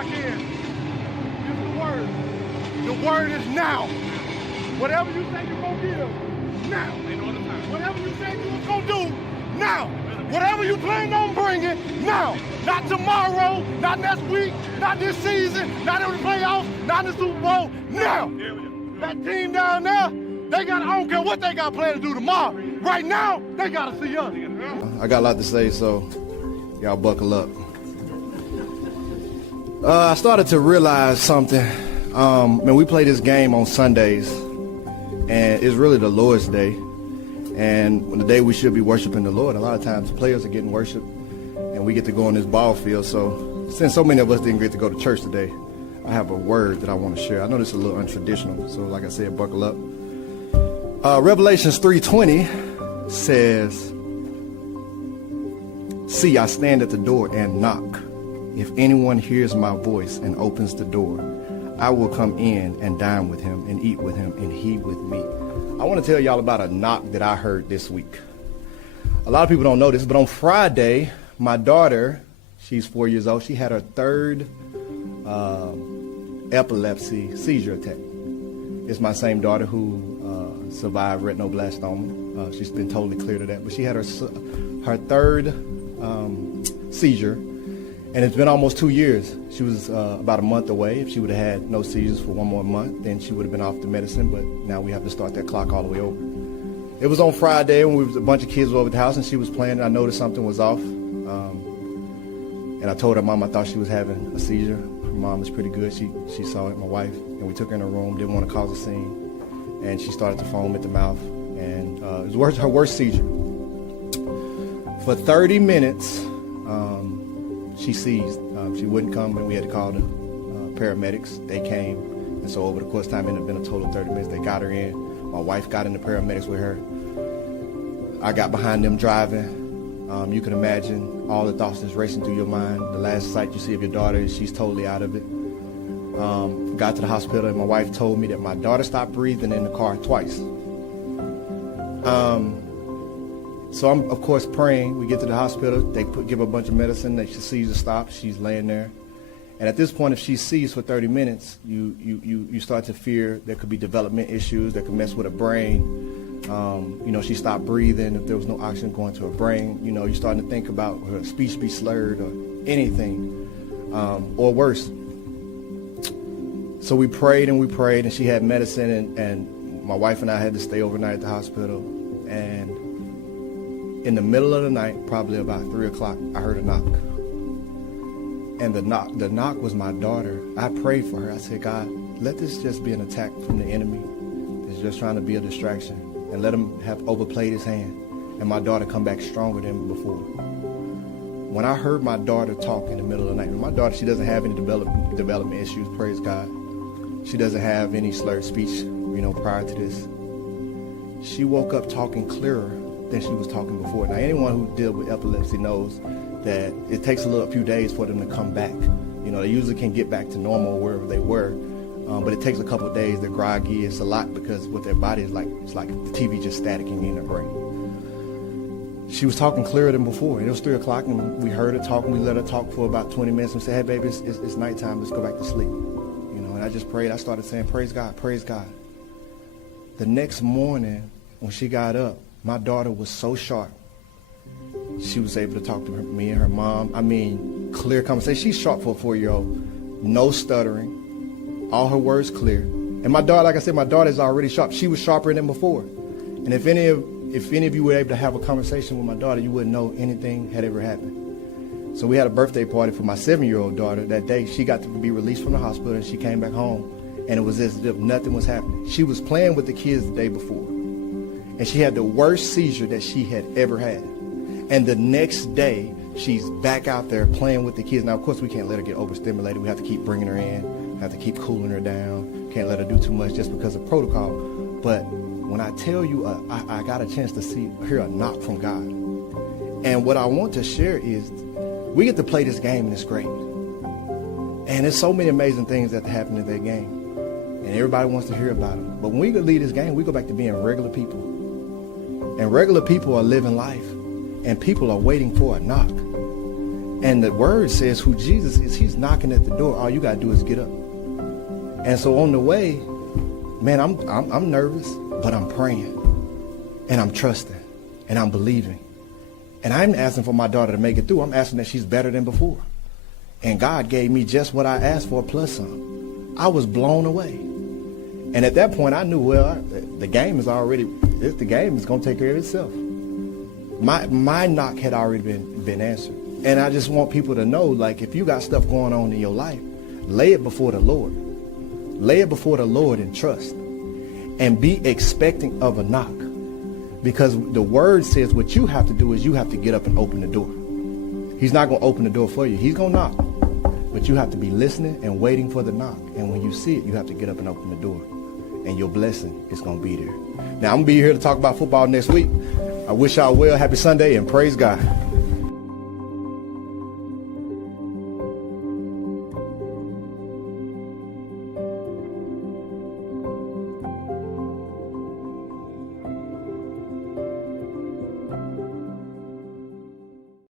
I can. This is the word. The word is now. Whatever you say you're going to give, now. Whatever you say you was going to do, now. Whatever you plan on bringing, now. Not tomorrow, not next week, not this season, not in the playoffs, not in the Super Bowl, now. That team down there, I don't care what they got planned to do tomorrow. Right now, they got to see us. I got a lot to say, so y'all buckle up. I started to realize something. Man, we play this game on Sundays, and it's really the Lord's day. And when the day we should be worshiping the Lord, a lot of times the players are getting worshiped, and we get to go on this ball field. So since so many of us didn't get to go to church today, I have a word that I want to share. I know this is a little untraditional, so like I said, buckle up. Revelations 3:20 says, "See, I stand at the door and knock. If anyone hears my voice and opens the door, I will come in and dine with him and eat with him and he with me." I want to tell y'all about a knock that I heard this week. A lot of people don't know this, but on Friday, my daughter, she's 4 years old, she had her third epilepsy seizure attack. It's my same daughter who survived retinoblastoma. She's been totally cleared of that, but she had her third seizure, and it's been almost 2 years. She was about a month away. If she would have had no seizures for one more month, then she would have been off the medicine, but now we have to start that clock all the way over. It was on Friday when a bunch of kids were over at the house and she was playing, and I noticed something was off. And I told her mom I thought she was having a seizure. Her mom is pretty good. She saw it, my wife, and we took her in her room, didn't want to cause a scene. And she started to foam at the mouth, and it was her worst seizure. For 30 minutes, she seized. She wouldn't come, and we had to call the paramedics. They came, and so over the course of time, it ended up being a total of 30 minutes. They got her in. My wife got in the paramedics with her. I got behind them driving. You can imagine all the thoughts that's racing through your mind. The last sight you see of your daughter, she's totally out of it. Got to the hospital, and my wife told me that my daughter stopped breathing in the car twice. So I'm, of course, praying. We get to the hospital. They give her a bunch of medicine. She seizure stops. She's laying there. And at this point, if she seized for 30 minutes, you start to fear there could be development issues that could mess with her brain. She stopped breathing. If there was no oxygen going to her brain, you're starting to think about her speech be slurred or anything, or worse. So we prayed, and she had medicine, and my wife and I had to stay overnight at the hospital. And in the middle of the night, probably about 3 o'clock, I heard a knock. And the knock was my daughter. I prayed for her. I said, God, let this just be an attack from the enemy that's just trying to be a distraction, and let him have overplayed his hand, and my daughter come back stronger than before. When I heard my daughter talk in the middle of the night, my daughter, she doesn't have any development issues, praise God. She doesn't have any slurred speech, prior to this. She woke up talking clearer than she was talking before. Now, anyone who deals with epilepsy knows that it takes a few days for them to come back. They usually can get back to normal wherever they were, but it takes a couple of days. They're groggy. It's a lot because what their body is like, it's like the TV just staticking in their brain. She was talking clearer than before. It was 3 o'clock, and we heard her talking. We let her talk for about 20 minutes and said, "Hey, baby, it's nighttime. Let's go back to sleep." And I just prayed. I started saying, "Praise God, praise God." The next morning, when she got up, my daughter was so sharp. She was able to talk to me and her mom. I mean, clear conversation. She's sharp for a 4-year-old. No stuttering. All her words clear. And my daughter, like I said, my daughter is already sharp. She was sharper than before. And if any of you were able to have a conversation with my daughter, you wouldn't know anything had ever happened. So we had a birthday party for my 7-year-old daughter that day. She got to be released from the hospital, and she came back home, and it was as if nothing was happening. She was playing with the kids the day before, and she had the worst seizure that she had ever had. And the next day, she's back out there playing with the kids. Now, of course, we can't let her get overstimulated. We have to keep bringing her in. We have to keep cooling her down. Can't let her do too much just because of protocol. But when I tell you, I got a chance to hear a knock from God. And what I want to share is we get to play this game, and it's great. And there's so many amazing things that happen in that game. And everybody wants to hear about them. But when we leave this game, we go back to being regular people. And regular people are living life. And people are waiting for a knock. And the word says who Jesus is, he's knocking at the door. All you got to do is get up. And so on the way, man, I'm nervous, but I'm praying and I'm trusting and I'm believing. And I'm asking for my daughter to make it through. I'm asking that she's better than before. And God gave me just what I asked for plus some. I was blown away. And at that point, I knew, well, the game is going to take care of itself. My knock had already been answered. And I just want people to know, like, if you got stuff going on in your life, lay it before the Lord. Lay it before the Lord in trust. And be expecting of a knock. Because the word says what you have to do is you have to get up and open the door. He's not going to open the door for you. He's going to knock. But you have to be listening and waiting for the knock. And when you see it, you have to get up and open the door. And your blessing is going to be there. Now, I'm going to be here to talk about football next week. I wish y'all well. Happy Sunday and praise God.